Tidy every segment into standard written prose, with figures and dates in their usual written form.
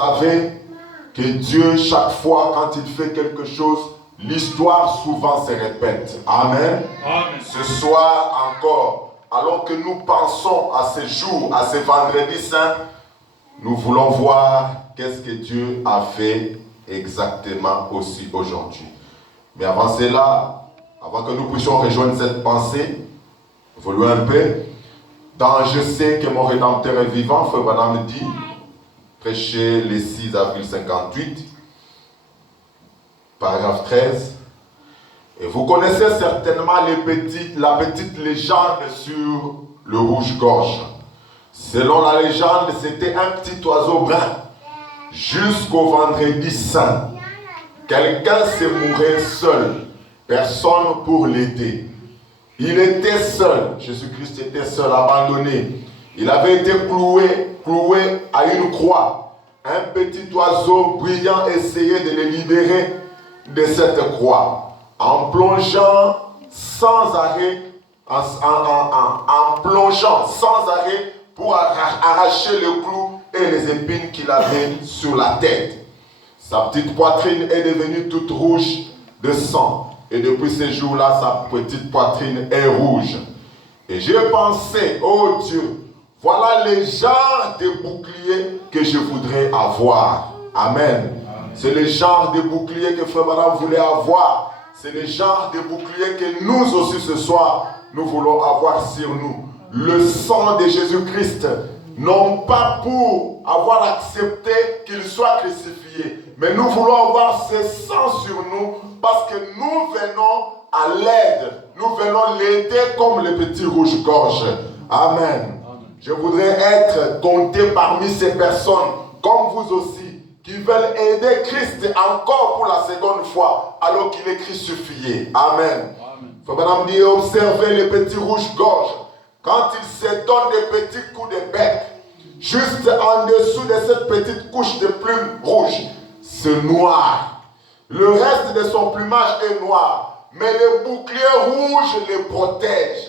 savez que Dieu, chaque fois quand il fait quelque chose, l'histoire souvent se répète. Amen. Amen. Ce soir encore, alors que nous pensons à ce jour, à ce vendredi saint, nous voulons voir qu'est-ce que Dieu a fait exactement aussi aujourd'hui. Mais avant cela, avant que nous puissions rejoindre cette pensée, évoluer un peu, dans Je sais que mon Rédempteur est vivant, Frère Branham dit, prêché le 6 avril 58, paragraphe 13. Et vous connaissez certainement la petite légende sur le rouge-gorge. Selon la légende, c'était un petit oiseau brun. Jusqu'au vendredi saint, quelqu'un se mourait seul, personne pour l'aider. Il était seul, Jésus-Christ était seul, abandonné. Il avait été cloué à une croix. Un petit oiseau brillant essayait de le libérer de cette croix, en plongeant sans arrêt, en plongeant sans arrêt pour arracher le clou et les épines qu'il avait sur la tête. Sa petite poitrine est devenue toute rouge de sang. Et depuis ce jour-là, sa petite poitrine est rouge. Et j'ai pensé, oh Dieu, voilà les genres de boucliers que je voudrais avoir. Amen. C'est le genre de bouclier que Frère Branham voulait avoir. C'est le genre de bouclier que nous aussi ce soir, nous voulons avoir sur nous. Le sang de Jésus-Christ, non pas pour avoir accepté qu'il soit crucifié, mais nous voulons avoir ce sang sur nous parce que nous venons à l'aide. Nous venons l'aider comme le petit rouge-gorge. Amen. Je voudrais être compté parmi ces personnes, comme vous aussi, qui veulent aider Christ encore pour la seconde fois, alors qu'il est crucifié. Amen. Frère Branham dit, observez le petit rouge-gorge. Quand il se donne des petits coups de bec, juste en dessous de cette petite couche de plumes rouges, c'est noir. Le reste de son plumage est noir, mais le bouclier rouge le protège.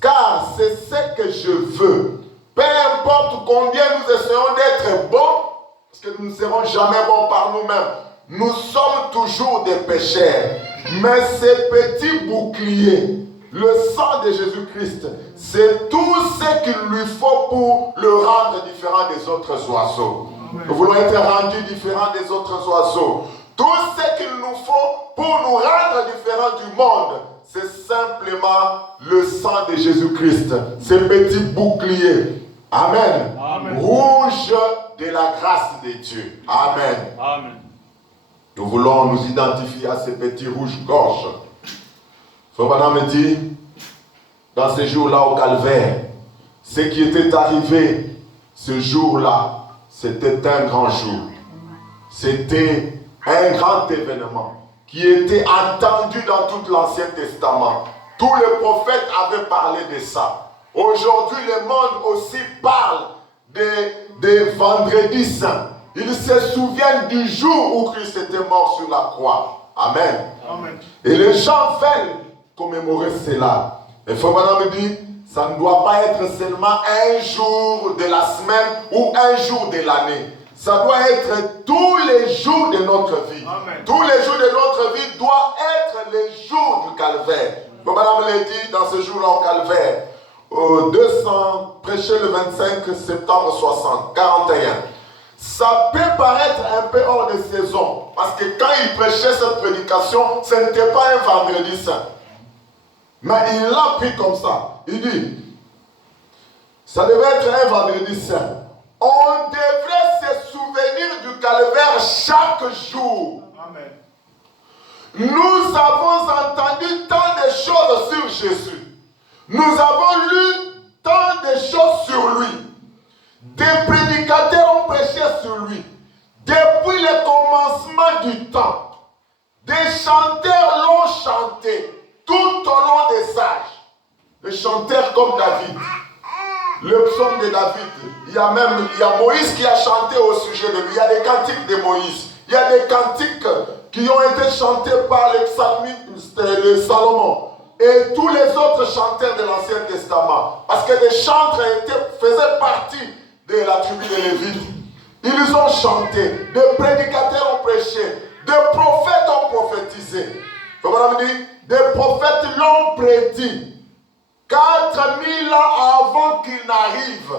Car c'est ce que je veux. Peu importe combien nous essayons d'être bons, parce que nous ne serons jamais bons par nous-mêmes. Nous sommes toujours des pécheurs. Mais ces petits boucliers, le sang de Jésus-Christ, c'est tout ce qu'il lui faut pour le rendre différent des autres oiseaux. Nous voulons être rendus différents des autres oiseaux. Tout ce qu'il nous faut pour nous rendre différents du monde, c'est simplement le sang de Jésus-Christ, ces petits boucliers. Amen. Amen. Rouge de la grâce de Dieu. Amen. Amen. Nous voulons nous identifier à ces petits rouges-gorges. Frère Branham dit, dans ces jours-là au calvaire, ce qui était arrivé ce jour-là, c'était un grand jour. C'était un grand événement qui était attendu dans tout l'Ancien Testament. Tous les prophètes avaient parlé de ça. Aujourd'hui, le monde aussi parle de vendredi saint. Ils se souviennent du jour où Christ était mort sur la croix. Amen. Amen. Et les gens veulent commémorer cela. Et Frère Branham dit, ça ne doit pas être seulement un jour de la semaine ou un jour de l'année. Ça doit être tous les jours de notre vie. Amen. Tous les jours de notre vie doivent être les jours du calvaire. Frère Branham l'a dit dans ce jour-là au calvaire. 200, prêché le 25 septembre 60, 41. Ça peut paraître un peu hors de saison, parce que quand il prêchait cette prédication, ce n'était pas un vendredi saint. Mais il l'a pris comme ça. Il dit, ça devait être un vendredi saint. On devrait se souvenir du calvaire chaque jour. Amen. Nous avons entendu tant de choses sur Jésus. Nous avons lu tant de choses sur lui. Des prédicateurs ont prêché sur lui. Depuis le commencement du temps, des chanteurs l'ont chanté tout au long des âges. Des chanteurs comme David. Le psaume de David. Il y a Moïse qui a chanté au sujet de lui. Il y a des cantiques de Moïse. Il y a des cantiques qui ont été chantés par les psalmistes de Salomon. Et tous les autres chanteurs de l'Ancien Testament. Parce que les chantres faisaient partie de la tribu de Lévi. ils ont chanté, des prédicateurs ont prêché, des prophètes ont prophétisé. Des prophètes l'ont prédit 4000 ans avant qu'il n'arrive.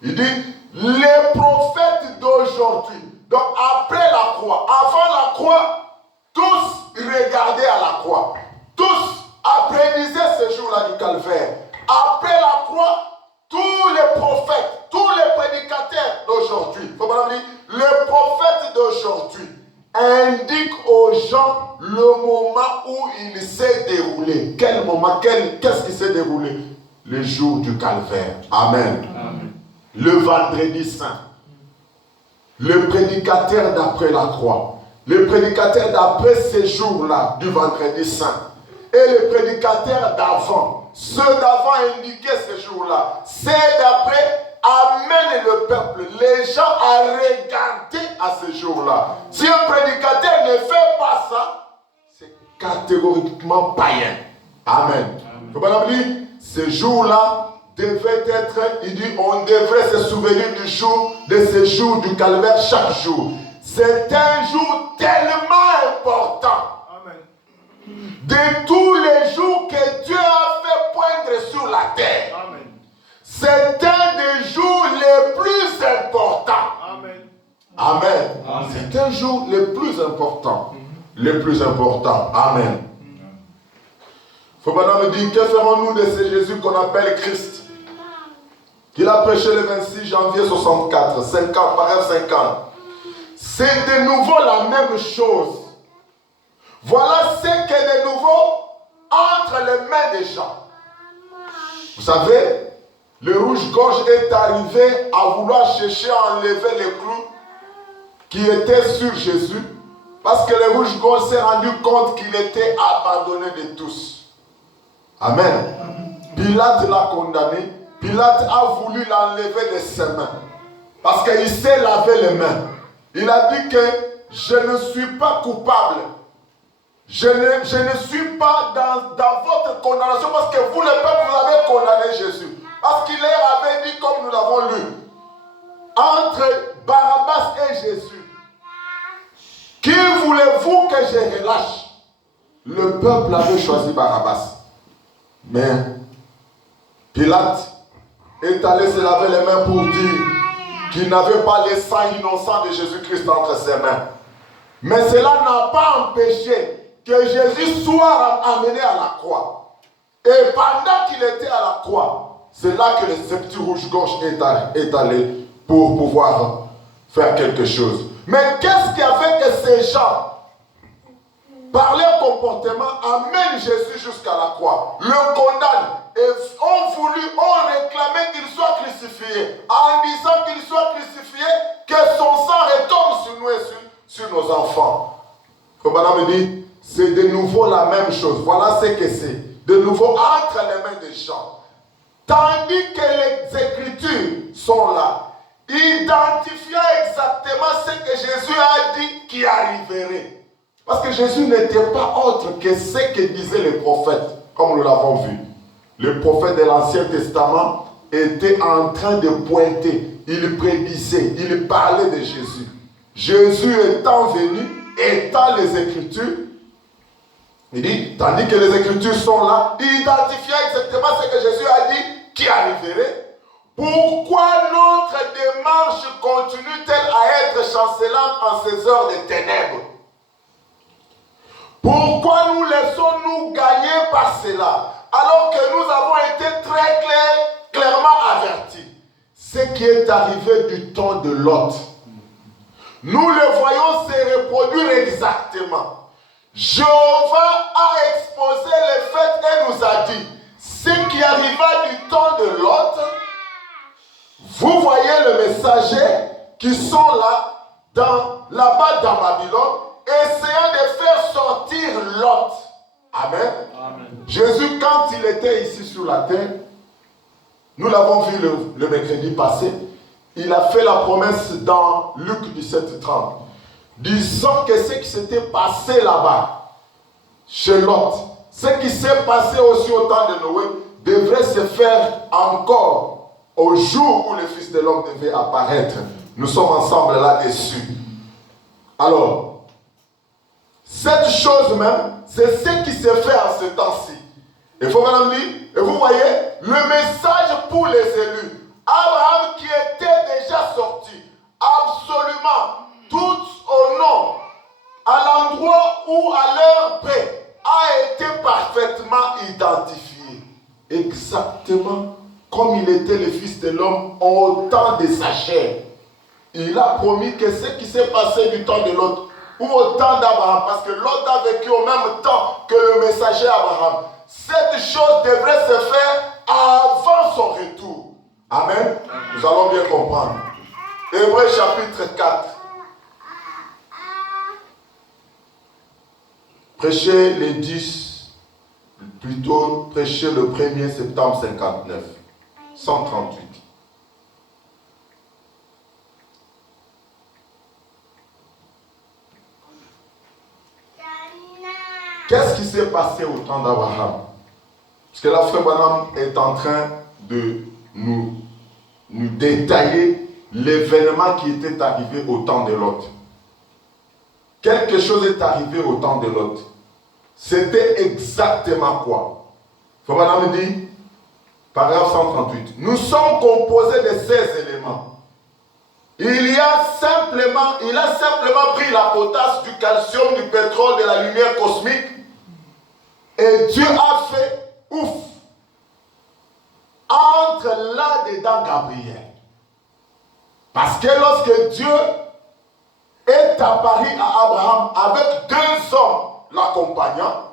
Il dit, les prophètes d'aujourd'hui, donc après la croix, avant la croix, tous regardaient à la croix. Tous prédisaient ce jour-là du calvaire. Après la croix, tous les prophètes, tous les prédicateurs d'aujourd'hui, les prophètes d'aujourd'hui indiquent aux gens le moment où il s'est déroulé. Quel moment, qu'est-ce qui s'est déroulé? Le jour du calvaire. Amen. Amen. Le vendredi saint. Le prédicateur d'après la croix. Le prédicateur d'après ces jours-là, du vendredi saint. Et les prédicateurs d'avant. Ceux d'avant indiquaient ces jours-là. Ceux d'après amènent le peuple, les gens à regarder à ce jour-là. Si un prédicateur ne fait pas ça, c'est catégoriquement païen. Amen. Il faut pas dire, ce jour-là devait être, il dit, on devrait se souvenir du jour, de ce jour du calvaire chaque jour. C'est un jour tellement important. Amen. De tous les jours que Dieu a fait poindre sur la terre. Amen. C'est un des jours les plus importants. Amen. Amen. Amen. C'est un jour le plus important. Le plus important. Amen. Il faut maintenant me dire, que ferons-nous de ce Jésus qu'on appelle Christ? Qu'il a prêché le 26 janvier 64, 50, paragraphe 50. C'est de nouveau la même chose. Voilà ce qui est de nouveau entre les mains des gens. Vous savez, le rouge-gorge est arrivé à vouloir chercher à enlever les clous qui étaient sur Jésus, parce que le rouge-gorge s'est rendu compte qu'il était abandonné de tous. Amen. Pilate l'a condamné. Pilate a voulu l'enlever de ses mains, parce qu'il s'est lavé les mains. Il a dit que je ne suis pas coupable. Je ne suis pas dans votre condamnation, parce que vous, le peuple, vous avez condamné Jésus. Parce qu'il leur avait dit, comme nous l'avons lu, entre Barabbas et Jésus, qui voulez-vous que je relâche? Le peuple avait choisi Barabbas. Mais Pilate est allé se laver les mains pour dire qu'il n'avait pas le sang innocent de Jésus-Christ entre ses mains. Mais cela n'a pas empêché que Jésus soit amené à la croix. Et pendant qu'il était à la croix, c'est là que ce petit rouge-gorge est allé pour pouvoir faire quelque chose. Mais qu'est-ce qui a fait que ces gens, par leur comportement, amènent Jésus jusqu'à la croix, le condamnent et ont réclamé qu'il soit crucifié, en disant qu'il soit crucifié, que son sang retombe sur nous et sur nos enfants. Comme madame me dit, c'est de nouveau la même chose. Voilà ce que c'est. De nouveau entre les mains des gens. Tandis que les Écritures sont là, identifiant exactement ce que Jésus a dit qui arriverait. Parce que Jésus n'était pas autre que ce que disaient les prophètes, comme nous l'avons vu. Les prophètes de l'Ancien Testament étaient en train de pointer, ils prédisaient, ils parlaient de Jésus. Jésus étant venu, étant les Écritures, il dit, tandis que les Écritures sont là, identifiant exactement ce que Jésus a dit qui arriverait, pourquoi notre démarche continue-t-elle à être chancelante en ces heures de ténèbres? Pourquoi nous laissons-nous gagner par cela, alors que nous avons été très clairement avertis? Ce qui est arrivé du temps de Lot, nous le voyons se reproduire exactement. Jéhovah a exposé les faits et nous a dit, ce qui arriva du temps de Lot, vous voyez le messager qui sont là-bas dans Babylone, essayant de faire sortir Lot. Amen. Amen. Jésus, quand il était ici sur la terre, nous l'avons vu le mercredi passé, il a fait la promesse dans Luc 17:30, disant que ce qui s'était passé là-bas, chez Lot, ce qui s'est passé aussi au temps de Noé, devrait se faire encore au jour où le Fils de l'homme devait apparaître. Nous sommes ensemble là-dessus. Alors, cette chose même, c'est ce qui se fait en ce temps-ci. Il faut vraiment dire, et vous voyez, le message pour les élus. Abraham qui était déjà sorti, absolument, tous au nom, à l'endroit où à leur paix a été parfaitement identifié. Exactement comme il était le Fils de l'homme au temps de sa chair. Il a promis que ce qui s'est passé du temps de l'autre, ou au temps d'Abraham, parce que l'autre a vécu au même temps que le messager Abraham, cette chose devrait se faire avant son retour. Amen. Nous allons bien comprendre. Hébreux chapitre 4. Prêchez les 10, plutôt prêchez le 1er septembre 59, 138. Qu'est-ce qui s'est passé au temps d'Abraham? Parce que là, Frère Branham est en train de nous détailler l'événement qui était arrivé au temps de Lot. Quelque chose est arrivé au temps de Lot. C'était exactement quoi? Frère Branham dit, paragraphe 138, nous sommes composés de 16 éléments. Il a simplement pris la potasse, du calcium, du pétrole, de la lumière cosmique. Et Dieu a fait ouf. Entre là-dedans Gabriel. Parce que lorsque Dieu est apparu à Abraham avec 2 hommes l'accompagnant,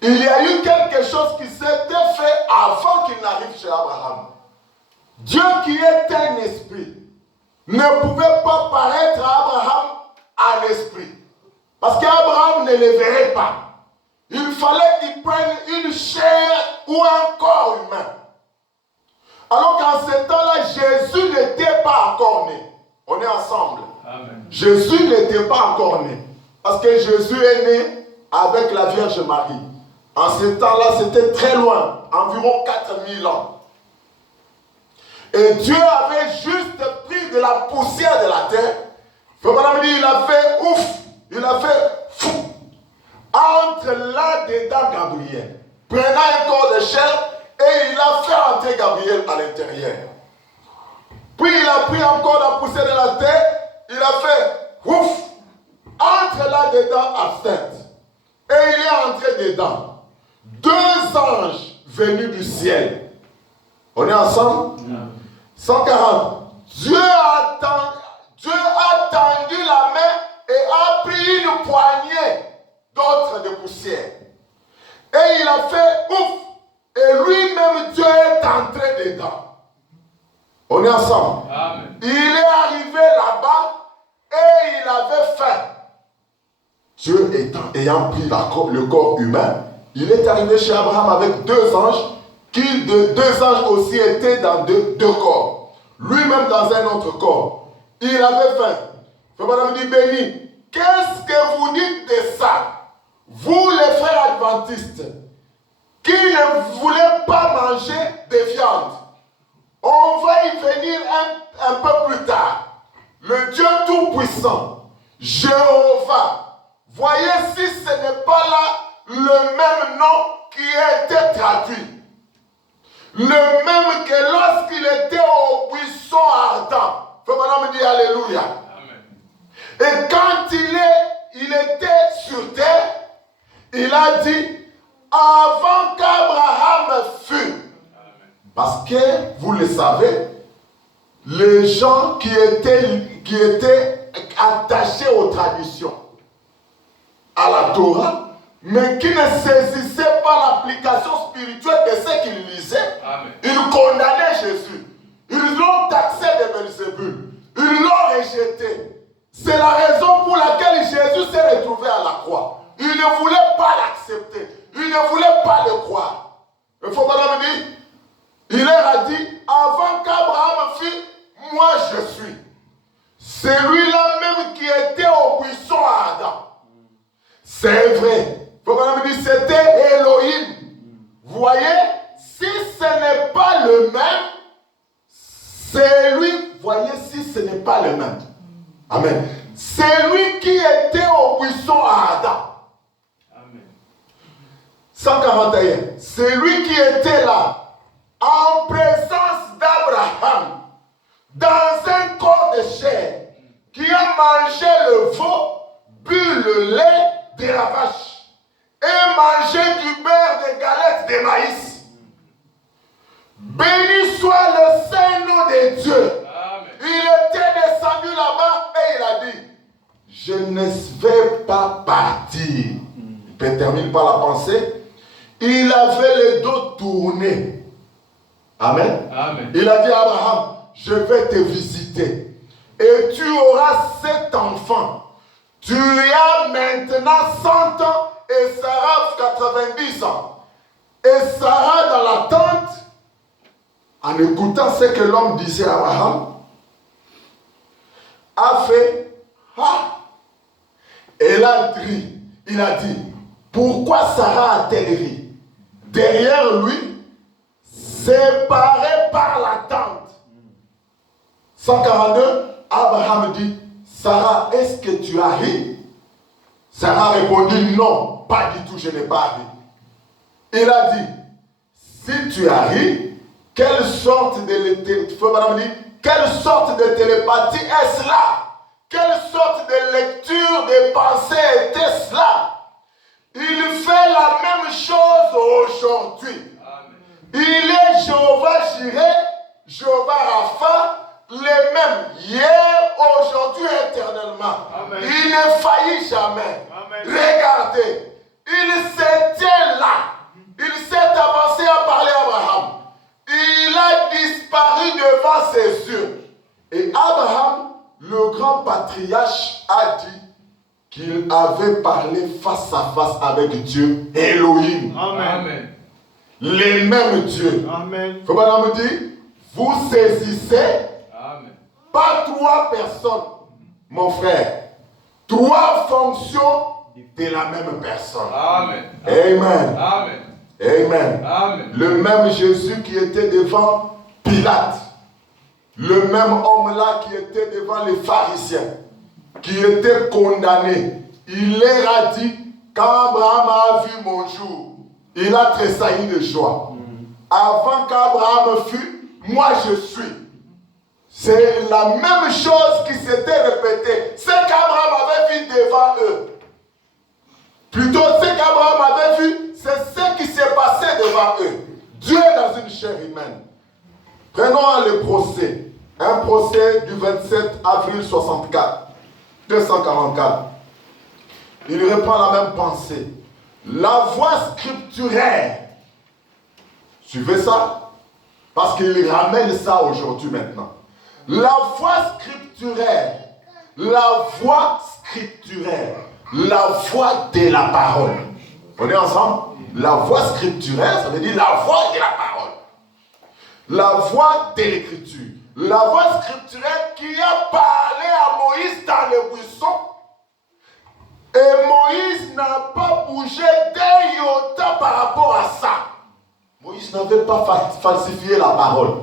il y a eu quelque chose qui s'était fait avant qu'il n'arrive chez Abraham. Dieu qui est un esprit ne pouvait pas paraître à Abraham à l'esprit. Parce qu'Abraham ne le verrait pas. Il fallait qu'il prenne une chair ou un corps humain. Alors qu'en ce temps-là, Jésus n'était pas encore né. On est ensemble. Amen. Jésus n'était pas encore né. Parce que Jésus est né avec la Vierge Marie. En ce temps-là, c'était très loin, environ 4000 ans. Et Dieu avait juste pris de la poussière de la terre. Il a fait ouf, il a fait fou. Entre là-dedans Gabriel, prenant un corps de chair, et il a fait entrer Gabriel à l'intérieur. Puis il a pris encore la poussière de la terre, il a fait ouf, entre là-dedans absinthe. Et il est entré dedans. 2 anges venus du ciel. On est ensemble? 140. Dieu a tendu la main et a pris une poignée d'autres de poussière. Et il a fait ouf. Et lui-même, Dieu est entré dedans. On est ensemble. Amen. Il est arrivé là-bas et il avait faim. Dieu ayant pris le corps humain, il est arrivé chez Abraham avec 2 anges, qui 2 anges aussi étaient dans 2 corps. Lui-même dans un autre corps. Il avait faim. Madame dit, béni, qu'est-ce que vous dites de ça? Vous les frères adventistes, qui ne voulez pas manger de viande. On va y venir un peu plus tard. Le Dieu Tout-Puissant, Jéhovah. Voyez si ce n'est pas là le même nom qui a été traduit. Le même que lorsqu'il était au buisson ardent. Faut maintenant me dire Alléluia. Amen. Et quand il était sur terre, il a dit, avant qu'Abraham fût. Parce que, vous le savez, les gens qui étaient attachés aux traditions, à la Torah, mais qui ne saisissaient pas l'application spirituelle de ce qu'ils lisaient, Amen. Ils condamnaient Jésus. Ils l'ont taxé de Belzébul. Ils l'ont rejeté. C'est la raison pour laquelle Jésus s'est retrouvé à la croix. Il ne voulait pas l'accepter. Il ne voulait pas le croire. Il faut pas me dire, il leur a dit, avant qu'Abraham fût, moi je suis. Celui-là même qui était au buisson ardent. C'est vrai. Il faut pas me dire, c'était Elohim. Vous voyez, si ce n'est pas le même, c'est lui voyez si ce n'est pas le même. Amen. C'est lui qui était au buisson à Adam. Amen. 141. C'est lui qui était là, en présence d'Abraham, dans un corps de chair, qui a mangé le veau, bu le lait de la vache, et mangé du beurre de galettes de maïs. Béni soit le Saint-Nom de Dieu. Amen. Il était descendu là-bas et il a dit, je ne vais pas partir. Il termine par la pensée. Il avait le dos tourné. Amen. Amen. Il a dit à Abraham, je vais te visiter. Et tu auras 7 enfants. Tu as maintenant 100 ans et Sarah 90 ans. Et Sarah dans la tente, en écoutant ce que l'homme disait à Abraham, a fait, ah, elle a ri. Il a dit, pourquoi Sarah a-t-elle ri? Derrière lui, séparé par la tente. 142, Abraham dit, Sarah, est-ce que tu as ri? Sarah répondit, non, pas du tout, je n'ai pas ri. Il a dit, si tu as ri, quelle sorte de télépathie est-ce là? Quelle sorte de lecture de pensée était-ce là? Il fait la même chose aujourd'hui. Il est Jéhovah Jireh, Jéhovah Rapha, les mêmes hier, aujourd'hui, éternellement. Amen. Il ne faillit jamais. Amen. Regardez, il se tient là. Il s'est avancé à parler à Abraham. Il a disparu devant ses yeux. Et Abraham, le grand patriarche, a dit qu'il avait parlé face à face avec Dieu, Elohim. Amen. Les mêmes dieux. Amen. Faut pas me dire, vous saisissez. Amen. Pas 3 personnes, mon frère. 3 fonctions de la même personne. Amen. Amen. Amen. Amen. Amen. Le même Jésus qui était devant Pilate, le même homme-là qui était devant les pharisiens, qui était condamné, il leur a dit, quand Abraham a vu mon jour, il a tressailli de joie. Avant qu'Abraham fût, moi je suis. C'est la même chose qui s'était répétée. Ce qu'Abraham avait vu devant eux. Plutôt ce qu'Abraham avait vu, c'est ce qui s'est passé devant eux. Dieu est dans une chair humaine. Prenons le procès. Un procès du 27 avril 244. Il reprend la même pensée. La voie scripturaire. Suivez ça? Parce qu'il ramène ça aujourd'hui maintenant. La voie scripturaire. La voie scripturaire. La voie de la parole. On est ensemble? La voie scripturaire, ça veut dire la voie de la parole. La voie de l'écriture. La voie scripturaire qui a parlé à Moïse dans le buisson. Et Moïse n'a pas bougé d'un iota par rapport à ça. Moïse n'avait pas falsifié la parole.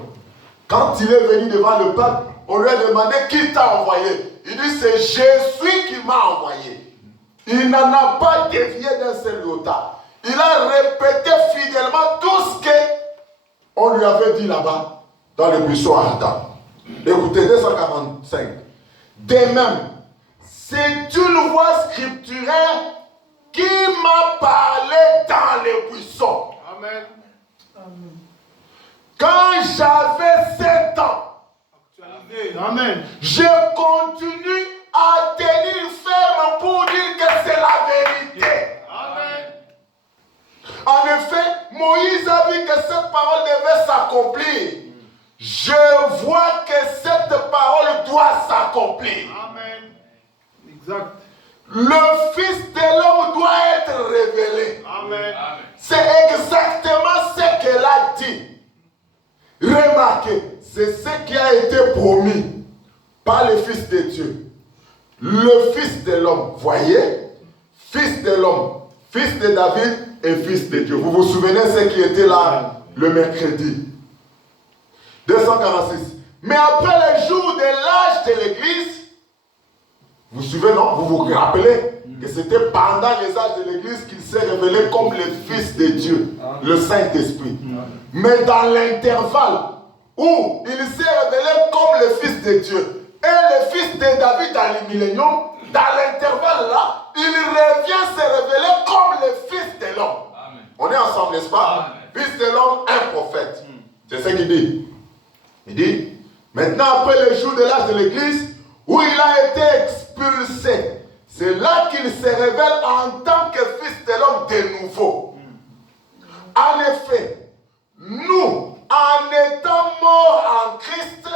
Quand il est venu devant le peuple, on lui a demandé qui t'a envoyé. Il dit c'est Jésus qui m'a envoyé. Il n'en a pas dévié d'un seul iota. Il a répété fidèlement tout ce qu'on lui avait dit là-bas dans le buisson à Adam. Écoutez, 245. De même, c'est une voix scripturaire qui m'a parlé dans les buissons. Amen. Quand j'avais 7 ans, amen, je continue à tenir ferme pour dire que c'est la vérité. Amen. En effet, Moïse a vu que cette parole devait s'accomplir. Je vois que cette parole doit s'accomplir. Amen. Exact. Le Fils de l'homme doit être révélé. Amen. C'est exactement ce qu'elle a dit. Remarquez, c'est ce qui a été promis par le Fils de Dieu. Le Fils de l'homme, voyez, Fils de l'homme, Fils de David et Fils de Dieu. Vous vous souvenez ce qui était là le mercredi? 246. Mais après le jour de l'âge de l'Église, vous vous souvenez, non? Vous vous rappelez que c'était pendant les âges de l'Église qu'il s'est révélé comme le Fils de Dieu, le Saint-Esprit. Mais dans l'intervalle où il s'est révélé comme le Fils de Dieu et le Fils de David dans le millénium, dans l'intervalle là, il revient se révéler comme le Fils de l'homme. On est ensemble, n'est-ce pas? Fils de l'homme, un prophète. C'est ce qu'il dit. Il dit, maintenant après le jour de l'âge de l'Église, où il a été expulsé, c'est là qu'il se révèle en tant que Fils de l'homme de nouveau. En effet, nous, en étant morts en Christ,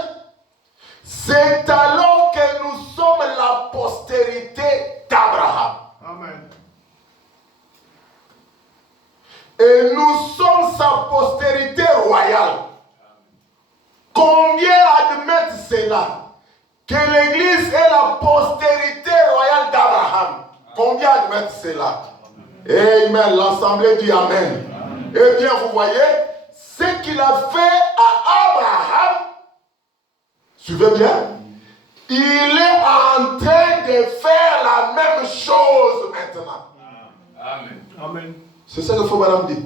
c'est alors que nous sommes la postérité d'Abraham. Amen. Et nous sommes sa postérité royale. Combien admettent cela? Que l'Église est la postérité royale d'Abraham. Combien admettent cela? Amen. L'Assemblée dit Amen. Eh bien, vous voyez, ce qu'il a fait à Abraham, suivez bien, il est en train de faire la même chose maintenant. Amen. Amen. C'est ça que Frère Madame dit.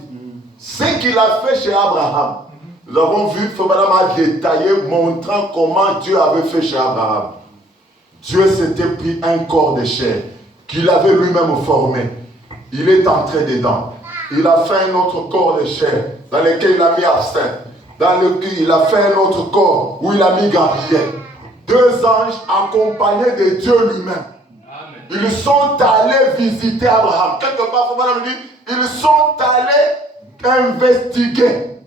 Ce qu'il a fait chez Abraham, nous avons vu, Frère Madame a détaillé, montrant comment Dieu avait fait chez Abraham. Dieu s'était pris un corps de chair qu'il avait lui-même formé. Il est entré dedans. Il a fait un autre corps de chair dans lequel il a mis Abstin. Dans lequel il a fait un autre corps où il a mis Gabriel. Deux anges accompagnés de Dieu lui-même. Ils sont allés visiter Abraham. Quelque part, Frère Madame dit, ils sont allés investiguer.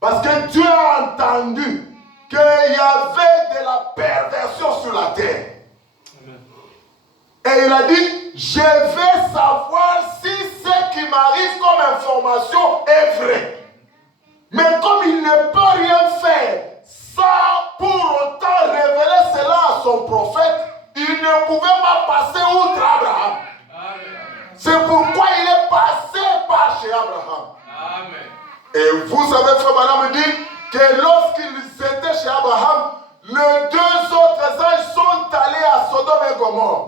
Parce que Dieu a entendu qu'il y avait de la perversion sur la terre. Et il a dit, je vais savoir si ce qui m'arrive comme information est vrai. Mais comme il ne peut rien faire sans pour autant révéler cela à son prophète, il ne pouvait pas passer outre Abraham. C'est pourquoi il est passé par chez Abraham. Amen. Et vous savez, Frère Madame dit que lorsqu'ils étaient chez Abraham, les deux autres anges sont allés à Sodome et Gomorrhe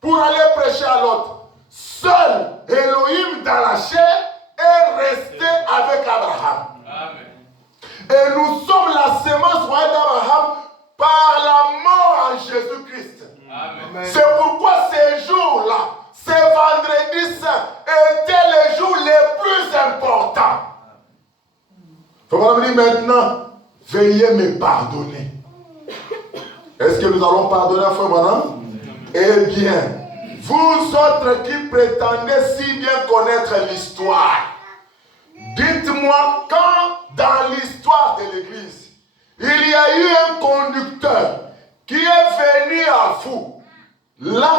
pour aller prêcher à l'autre. Seul Elohim dans la chair est resté avec Abraham. Amen. Et nous sommes la semence royale d'Abraham par la mort en Jésus-Christ. C'est pourquoi ces jours-là, ces vendredis saints, étaient les jours les plus importants. Faut pas me dire maintenant, veuillez me pardonner. Est-ce que nous allons pardonner à Frère Branham? Eh bien, vous autres qui prétendez si bien connaître l'histoire, dites-moi quand dans l'histoire de l'Église, il y a eu un conducteur qui est venu à vous. Là,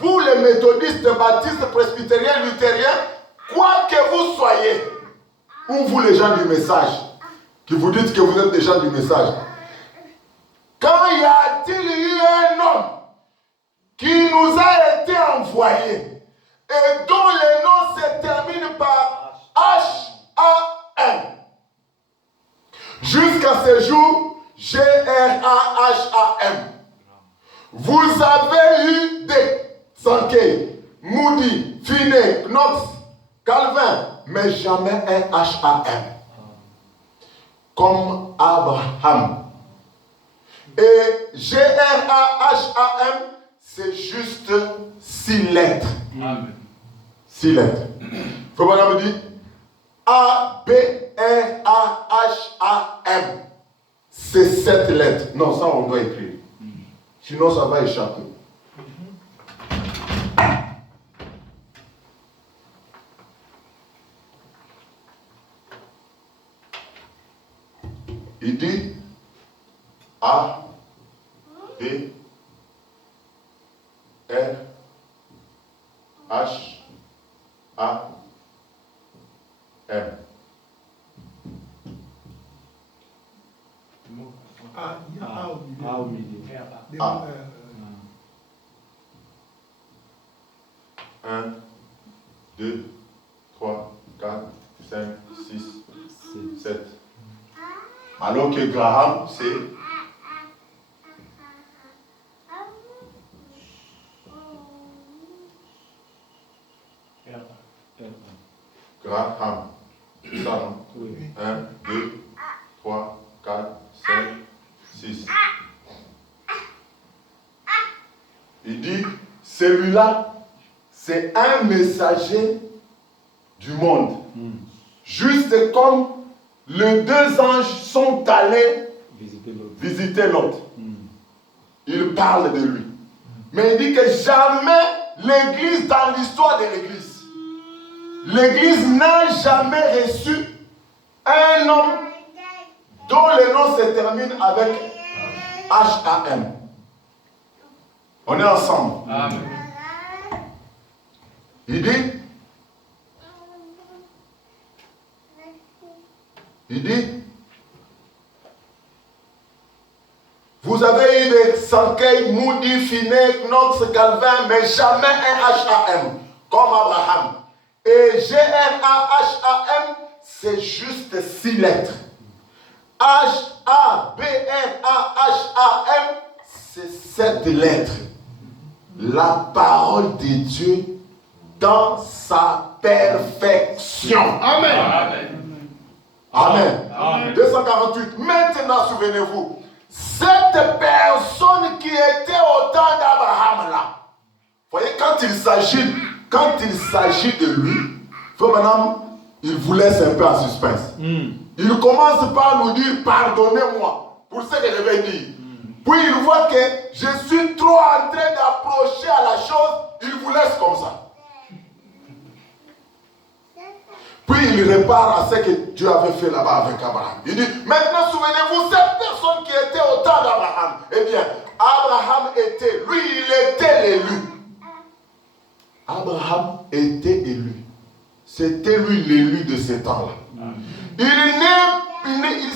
vous les méthodistes, baptistes, presbytériens, luthériens, quoi que vous soyez, ou vous les gens du message, qui vous dites que vous êtes des gens du message, quand y a-t-il eu un homme qui nous a été envoyé et dont le nom se termine par H-A-M, jusqu'à ce jour, G-R-A-H-A-M, vous avez eu des Sankey, Moody, Finney, Knox, Calvin, mais jamais un H-A-M. Comme Abraham. Et G-R-A-H-A-M, c'est juste 6 lettres. Amen. 6 lettres. Faut pas me dire A-B-R-A-H-A-M. C'est 7 lettres. Non, ça on doit écrire. Sinon ça va échapper. Il dit A, B, R, H, A, M. A au milieu. A. 1, 2, 3, 4, 5, 6, 7. Alors que Graham, c'est Abraham. C'est ça, non? Oui. 1, 2, 3, 4, 5, 6. Il dit, celui-là, c'est un messager du monde. Juste comme les deux anges sont allés visiter l'autre. Il parle de lui. Mais il dit que jamais l'Église, dans l'histoire de l'Église n'a jamais reçu un homme dont le nom se termine avec H-A-M. On est ensemble. Amen. Il dit, vous avez eu des Sankei, Moody, Finet, Knox, Calvin, mais jamais un H-A-M, comme Abraham. Et G-R-A-H-A-M, c'est juste 6 lettres. H-A-B-R-A-H-A-M, c'est 7 lettres. La parole de Dieu dans sa perfection. Amen. Amen. Amen. 248. Maintenant, souvenez-vous, cette personne qui était au temps d'Abraham là, voyez, quand il s'agit de lui, maintenant, il vous laisse un peu en suspense. Il commence par nous dire, pardonnez-moi pour ce que je vais dire. Puis il voit que je suis trop en train d'approcher à la chose, il vous laisse comme ça. Puis il repart à ce que Dieu avait fait là-bas avec Abraham. Il dit, maintenant souvenez-vous, cette personne qui était au temps d'Abraham, eh bien, Abraham était, lui, il était l'élu. Abraham était élu. C'était lui l'élu de ce temps-là.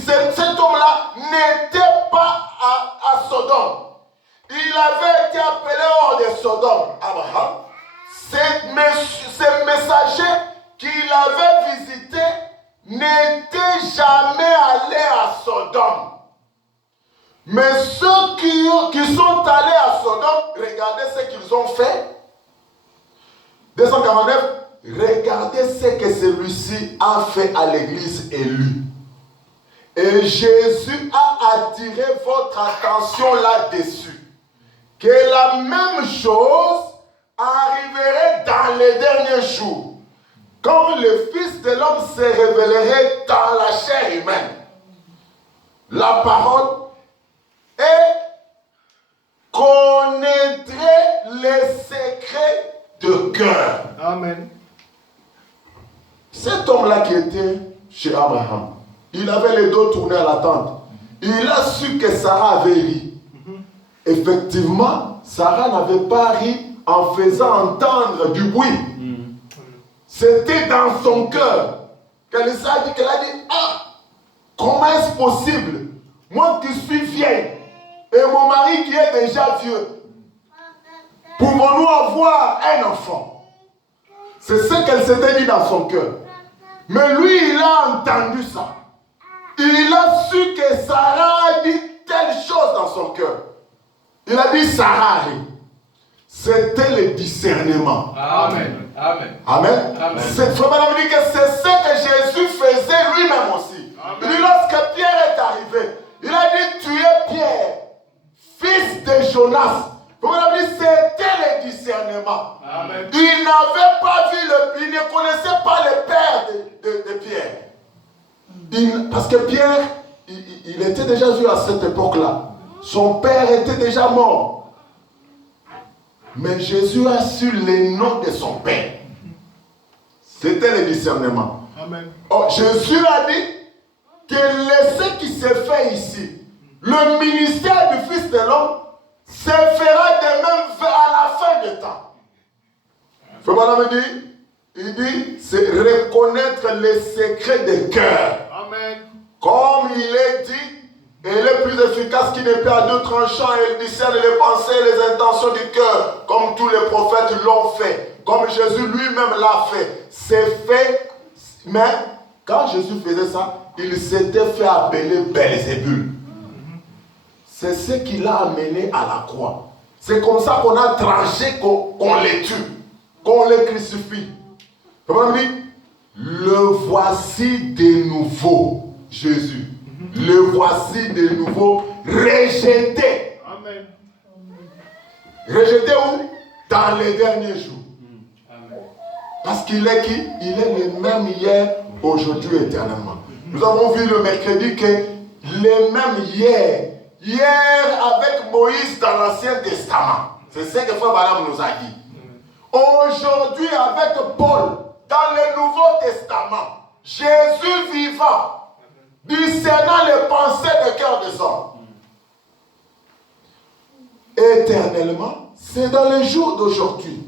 Cet homme-là n'était pas à Sodome. Il avait été appelé hors de Sodome. Abraham, ces messagers qu'il avait visités n'étaient jamais allés à Sodome. Mais ceux qui sont allés à Sodome, regardez ce qu'ils ont fait. 249, regardez ce que celui-ci a fait à l'église élue. Et Jésus a attiré votre attention là-dessus. Que la même chose arriverait dans les derniers jours. Quand le Fils de l'homme se révélerait dans la chair humaine. La parole et connaîtrait les secrets de cœur. Amen. Cet homme-là qui était chez Abraham, il avait les dos tournés à la tente. Il a su que Sarah avait ri. Effectivement, Sarah n'avait pas ri en faisant entendre du bruit. C'était dans son cœur qu'elle a dit, ah, comment est-ce possible? Moi qui suis vieille et mon mari qui est déjà vieux, pouvons-nous avoir un enfant? C'est ce qu'elle s'était dit dans son cœur. Mais lui, il a entendu ça. Il a su que Sarah a dit telle chose dans son cœur. Il a dit Sarah. C'était le discernement. Amen. Amen. Amen. C'est vraiment dit que c'est ce que Jésus faisait lui-même aussi. Il dit, lorsque Pierre est arrivé, il a dit, tu es Pierre, fils de Jonas. C'était le discernement. Amen. Il n'avait pas vu il ne connaissait pas le père de Pierre. Parce que Pierre, il était déjà vu à cette époque-là. Son père était déjà mort. Mais Jésus a su le nom de son père. C'était le discernement. Amen. Oh, Jésus a dit que ce qui se fait ici, le ministère du Fils de l'homme, se fera de même à la fin du temps. Il dit, c'est reconnaître les secrets des cœurs. Amen. Comme il est dit, elle est plus efficace qu'il n'est pas à deux tranchants, elle discerne les pensées et les intentions du cœur, comme tous les prophètes l'ont fait, comme Jésus lui-même l'a fait. C'est fait, mais quand Jésus faisait ça, il s'était fait appeler Belzébul. C'est ce qui l'a amené à la croix. C'est comme ça qu'on a tranché qu'on les tue, qu'on les crucifie. le voici de nouveau, Jésus. Le voici de nouveau rejeté. Amen. Rejeté où? Dans les derniers jours. Amen. Parce qu'il est qui? Il est le même hier, aujourd'hui, éternellement. Nous avons vu le mercredi que les mêmes hier avec Moïse dans l'Ancien Testament. C'est ce que Frère Branham nous a dit. Aujourd'hui avec Paul dans le Nouveau Testament. Jésus vivant, discernant les pensées de cœur des hommes. Éternellement, c'est dans les jours d'aujourd'hui.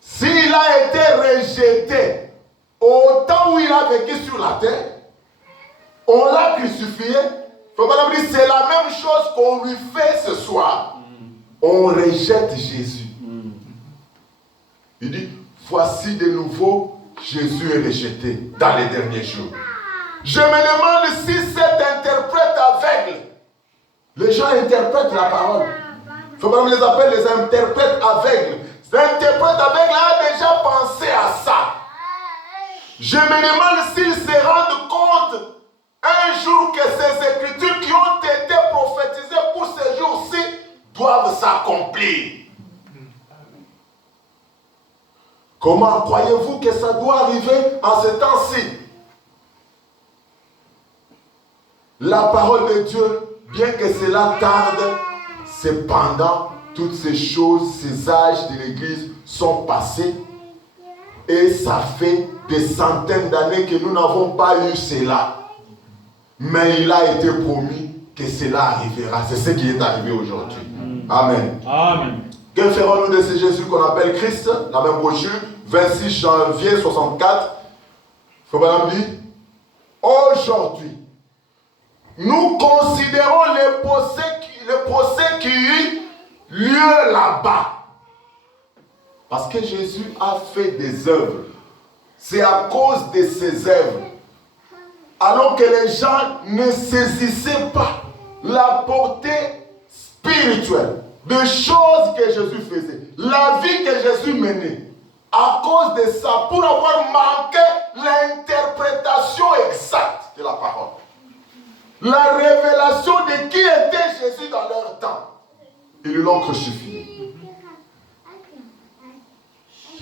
S'il a été rejeté au temps où il a vécu sur la terre, on l'a crucifié. C'est la même chose qu'on lui fait ce soir. On rejette Jésus. Il dit, voici de nouveau, Jésus est rejeté dans les derniers jours. Je me demande si cet interprète aveugle, les gens interprètent la parole. On les appelle les interprètes aveugles. L'interprète aveugle a déjà pensé à ça. Je me demande s'il se rend compte un jour que ces écritures qui ont été prophétisées pour ces jours-ci doivent s'accomplir. Comment croyez-vous que ça doit arriver en ce temps-ci? La parole de Dieu, bien que cela tarde, cependant, toutes ces choses, ces âges de l'Église sont passés et ça fait des centaines d'années que nous n'avons pas eu cela. Mais il a été promis que cela arrivera. C'est ce qui est arrivé aujourd'hui. Amen. Amen. Que ferons-nous de ce Jésus qu'on appelle Christ? La même brochure, 26 janvier 64. Frère dit, aujourd'hui, nous considérons le procès qui eut lieu là-bas. Parce que Jésus a fait des œuvres. C'est à cause de ces œuvres. Alors que les gens ne saisissaient pas la portée spirituelle des choses que Jésus faisait. La vie que Jésus menait. À cause de ça, pour avoir manqué l'interprétation exacte de la parole. La révélation de qui était Jésus dans leur temps. Ils l'ont crucifié.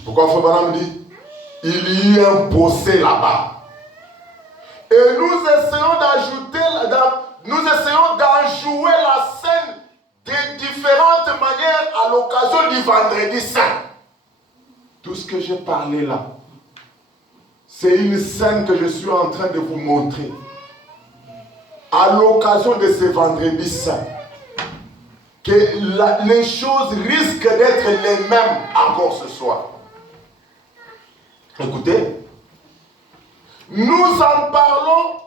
Pourquoi Frère Branham dit, il y a un procès là-bas. Et nous essayons d'enjouer la scène de différentes manières à l'occasion du vendredi saint. Tout ce que j'ai parlé là, c'est une scène que je suis en train de vous montrer. À l'occasion de ce vendredi saint, que les choses risquent d'être les mêmes encore ce soir. Écoutez, nous en parlons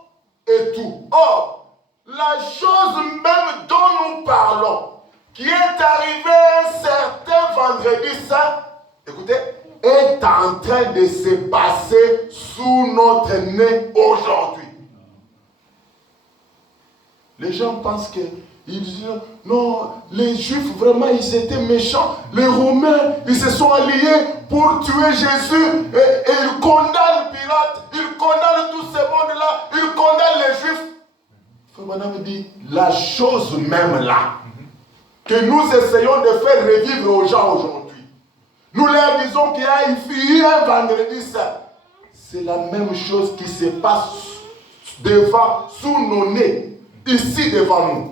et tout. Or, la chose même dont nous parlons, qui est arrivée un certain vendredi saint, écoutez, est en train de se passer sous notre nez aujourd'hui. Les gens pensent que non, les Juifs vraiment ils étaient méchants. Les Romains ils se sont alliés pour tuer Jésus et ils condamnent Pilate, ils condamnent tout ce monde-là, ils condamnent les Juifs. Frère Branham dit la chose même là que nous essayons de faire revivre aux gens aujourd'hui. Nous leur disons qu'il y a eu un vendredi saint. C'est la même chose qui se passe sous nos nez, ici devant nous.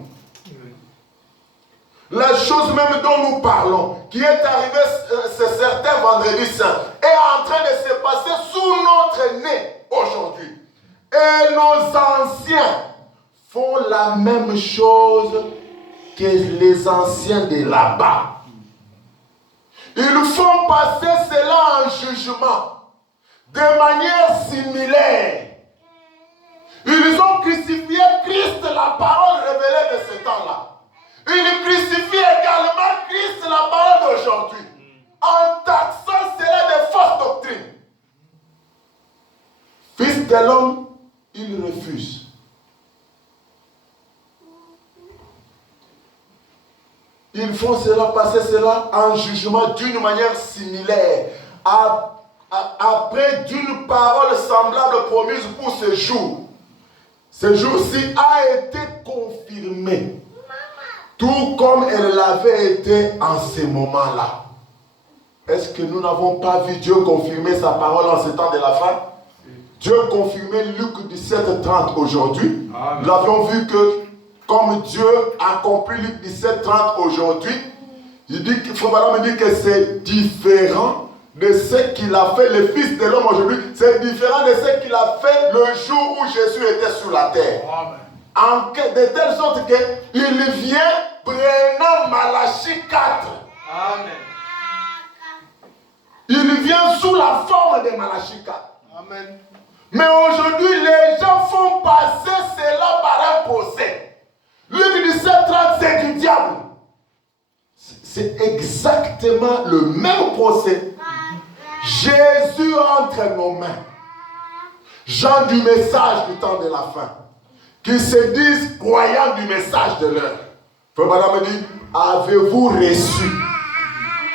La chose même dont nous parlons, qui est arrivée ce certain vendredi saint, est en train de se passer sous notre nez aujourd'hui. Et nos anciens font la même chose que les anciens de là-bas. Ils font passer cela en jugement de manière similaire. Ils ont crucifié Christ, la parole révélée de ce temps-là. Ils crucifient également Christ, la parole d'aujourd'hui, en taxant cela de fausses doctrines. Fils de l'homme, il refuse. Ils font cela, passer cela en jugement d'une manière similaire, à après d'une parole semblable promise pour ce jour. Ce jour-ci a été confirmé, tout comme elle l'avait été en ce moment-là. Est-ce que nous n'avons pas vu Dieu confirmer sa parole en ce temps de la fin? Dieu confirmait Luc 17:30 aujourd'hui. Nous avions vu que comme Dieu accomplit Luc 17:30 aujourd'hui, il dit qu'il faut me dire que c'est différent de ce qu'il a fait le Fils de l'homme aujourd'hui. C'est différent de ce qu'il a fait le jour où Jésus était sur la terre. De telle sorte qu'il vient prenant Malachie 4. Amen. Il vient sous la forme de Malachie 4. Amen. Mais aujourd'hui, les gens font passer cela par un procès. Luc 17:30, c'est du diable. C'est exactement le même procès. Jésus entre nos mains. Gens du message du temps de la fin, qui se disent croyants du message de l'heure. Frère Madame me dit, avez-vous reçu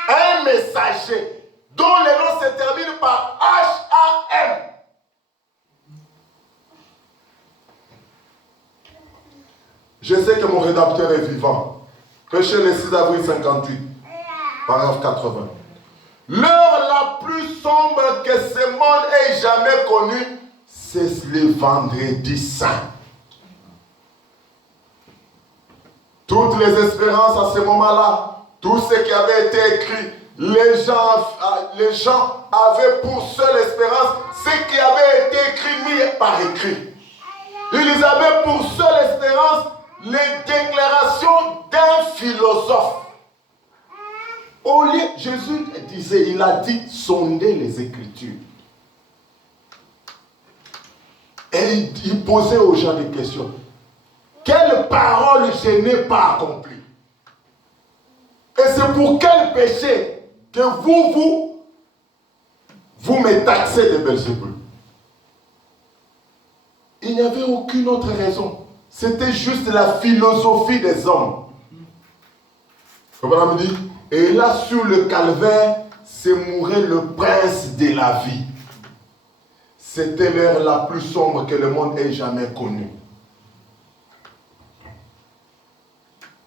un messager dont le nom se termine par H-A-M? Je sais que mon rédacteur est vivant. Prêchez le 6 avril 58, paragraphe 80. L'heure la plus sombre que ce monde ait jamais connue, c'est le vendredi saint. Toutes les espérances à ce moment-là, tout ce qui avait été écrit, les gens avaient pour seule espérance ce qui avait été écrit, mis par écrit. Ils avaient pour seule espérance les déclarations d'un philosophe. Au lieu, Jésus disait, il a dit, sondez les Écritures. Et il posait aux gens des questions. Quelle parole je n'ai pas accomplie? Et c'est pour quel péché que vous me taxez de Belzébul? Il n'y avait aucune autre raison. C'était juste la philosophie des hommes. Comme on me dit, et là sur le calvaire, c'est mourir le prince de la vie. C'était l'heure la plus sombre que le monde ait jamais connue.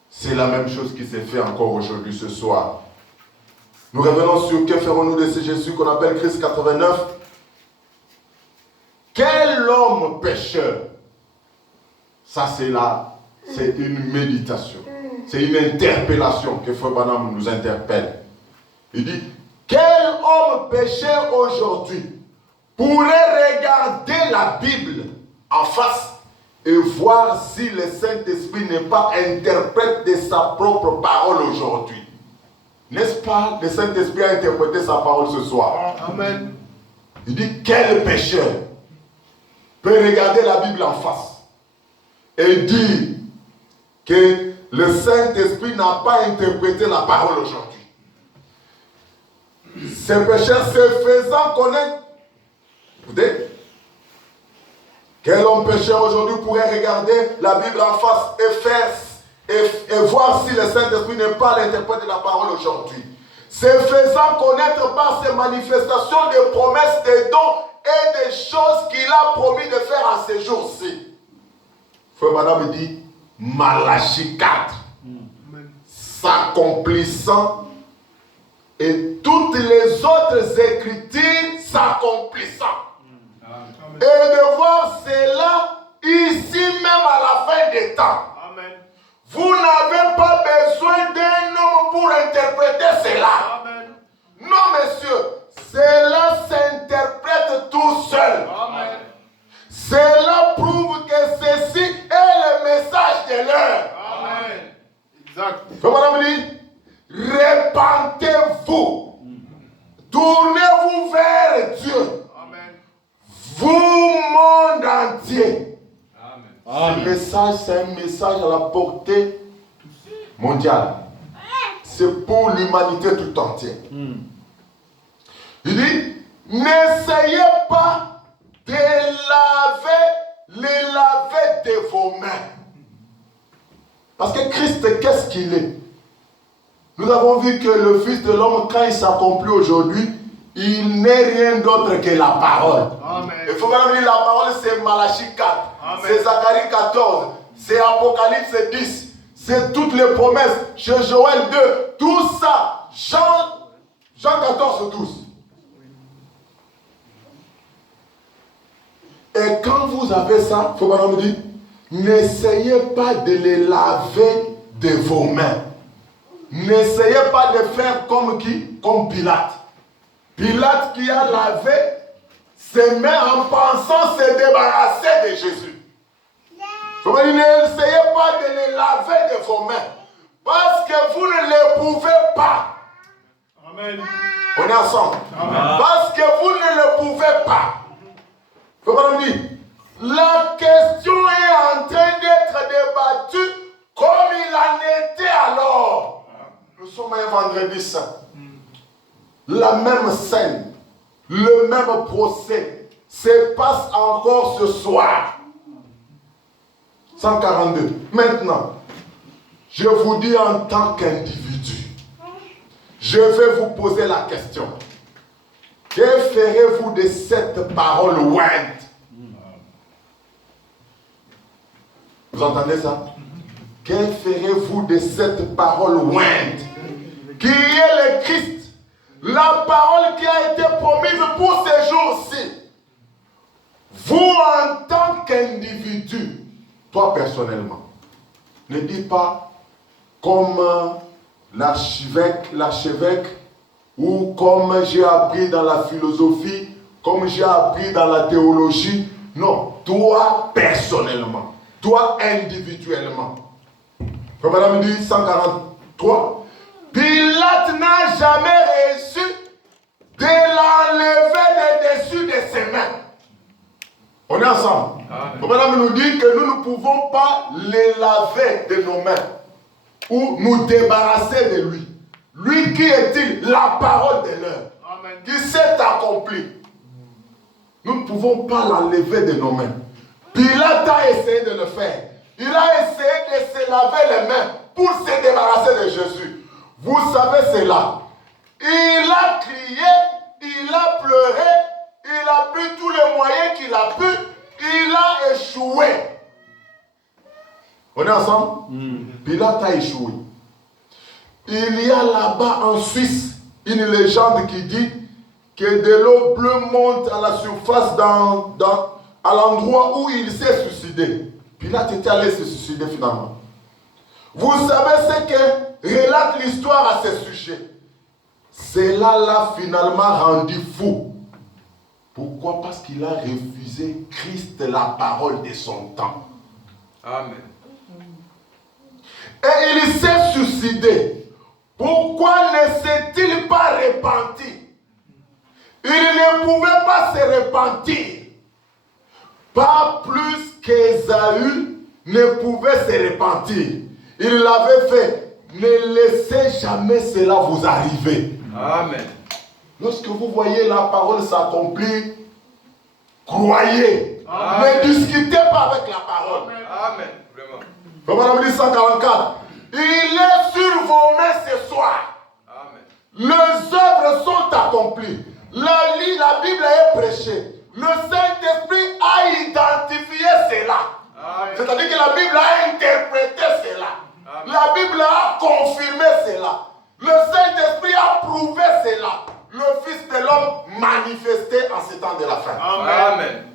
C'est la même chose qui s'est fait encore aujourd'hui, ce soir. Nous revenons sur que ferons-nous de ce Jésus qu'on appelle Christ 89. Quel homme pécheur? Ça c'est là, c'est une méditation. C'est une interpellation que Frère Branham nous interpelle. Il dit, quel homme pécheur aujourd'hui pourrait regarder la Bible en face et voir si le Saint-Esprit n'est pas interprète de sa propre parole aujourd'hui? N'est-ce pas, le Saint-Esprit a interprété sa parole ce soir? Amen. Il dit, quel pécheur peut regarder la Bible en face et dire que le Saint-Esprit n'a pas interprété la parole aujourd'hui? Ce pécheur se faisant connaître. Écoutez, quel homme pécheur aujourd'hui pourrait regarder la Bible en face et voir si le Saint-Esprit n'est pas l'interprète de la parole aujourd'hui? Se faisant connaître par ses manifestations des promesses, des dons et des choses qu'il a promis de faire à ces jours-ci. Frère Madame dit, Malachie 4, s'accomplissant et toutes les autres écritures s'accomplissant. Et de voir cela ici même à la fin des temps. Amen. Vous n'avez pas besoin d'un homme pour interpréter cela. Amen. Non, monsieur, cela s'interprète tout seul. Amen. Cela prouve que ceci est le message de l'heure. Amen. Exact. Comme madame dit, repentez-vous. Tournez-vous vers Dieu. Amen. Vous, monde entier. Amen. Ce message, c'est un message à la portée mondiale. C'est pour l'humanité tout entière. Il dit, n'essayez pas de les laver de vos mains. Parce que Christ, qu'est-ce qu'il est? Nous avons vu que le Fils de l'homme, quand il s'accomplit aujourd'hui, il n'est rien d'autre que la parole. Amen. Il faut même lire la parole, c'est Malachie 4, c'est Zacharie 14, c'est Apocalypse 10, c'est toutes les promesses, chez Joël 2, tout ça, Jean 14, 12. Et quand vous avez ça, il faut pas me dire, n'essayez pas de les laver de vos mains. N'essayez pas de faire comme qui? Comme Pilate. Pilate qui a lavé ses mains en pensant se débarrasser de Jésus. Faut pas dire, n'essayez pas de les laver de vos mains. Parce que vous ne les pouvez pas. Amen. On est ensemble. Amen. Parce que vous ne le pouvez pas. Faut pas me dire, la question est en train d'être débattue comme il en était alors. Nous sommes un vendredi saint. La même scène, le même procès se passe encore ce soir. 142. Maintenant, je vous dis en tant qu'individu, je vais vous poser la question. Que ferez-vous de cette parole ointe? Vous entendez ça? Que ferez-vous de cette parole ointe? Qui est le Christ? La parole qui a été promise pour ces jours-ci. Vous en tant qu'individu, toi personnellement, ne dis pas comme l'archevêque ou comme j'ai appris dans la philosophie, comme j'ai appris dans la théologie. Non, toi personnellement, toi individuellement. Madame me dit 143. Pilate n'a jamais reçu de l'enlever de dessus de ses mains. On est ensemble. Madame nous dit que nous ne pouvons pas les laver de nos mains ou nous débarrasser de lui. Lui qui est-il? La parole de l'heure qui s'est accomplie. Nous ne pouvons pas l'enlever de nos mains. Pilate a essayé de le faire. Il a essayé de se laver les mains pour se débarrasser de Jésus. Vous savez cela. Il a crié, il a pleuré, il a pris tous les moyens qu'il a pu, il a échoué. On est ensemble? Pilate a échoué. Il y a là-bas en Suisse une légende qui dit que de l'eau bleue monte à la surface à l'endroit où il s'est suicidé. Pilate était allé se suicider finalement. Vous savez ce que relate l'histoire à ce sujet? Cela l'a finalement rendu fou. Pourquoi? Parce qu'il a refusé Christ, la parole de son temps. Amen. Et il s'est suicidé. Pourquoi ne s'est-il pas repenti? Il ne pouvait pas se repentir. Pas plus qu'Ésaü ne pouvait se repentir. Il l'avait fait. Ne laissez jamais cela vous arriver. Amen. Lorsque vous voyez la parole s'accomplir, croyez. Amen. Ne discutez pas avec la parole. Amen. Vraiment. Madame dit 144. Il est sur vos mains ce soir. Amen. Les œuvres sont accomplies. La Bible est prêchée. Le Saint-Esprit a identifié cela. C'est-à-dire que la Bible a interprété cela. Amen. La Bible a confirmé cela. Le Saint-Esprit a prouvé cela. Le Fils de l'homme manifesté en ces temps de la fin. Amen.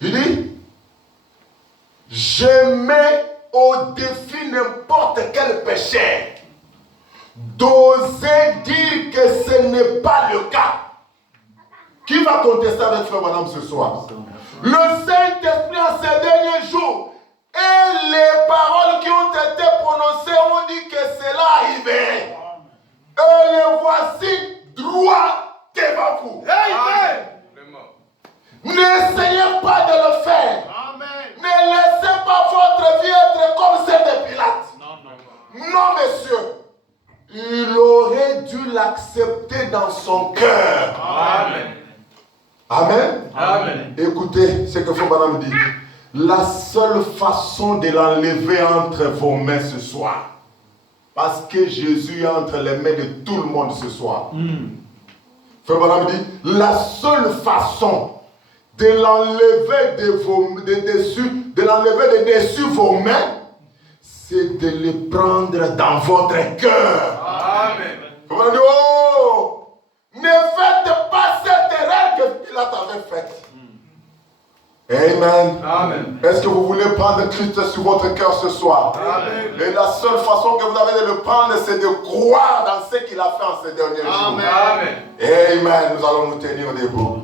Il dit, je mets au défi n'importe quel péché d'oser dire que ce n'est pas le cas. Qui va contester avec frère madame ce soir? Le Saint-Esprit en ces derniers jours et les paroles qui ont été prononcées ont dit que cela arriverait. Et les voici droit devant vous. Amen. N'essayez pas de le faire. Amen. Ne laissez pas votre vie être comme celle de Pilate. Non, messieurs. Il aurait dû l'accepter dans son cœur. Amen. Amen. Amen. Écoutez ce que Frère Madame dit. La seule façon de l'enlever entre vos mains ce soir, parce que Jésus est entre les mains de tout le monde ce soir. Frère Branham dit, la seule façon de l'enlever de l'enlever de dessus vos mains, c'est de les prendre dans votre cœur. Amen. Frère Branham dit, oh, ne faites pas cette erreur que Pilate avait faite. Amen. Amen. Est-ce que vous voulez prendre Christ sur votre cœur ce soir? Amen. Et la seule façon que vous avez de le prendre, c'est de croire dans ce qu'il a fait en ces derniers jours. Amen. Amen. Nous allons nous tenir debout.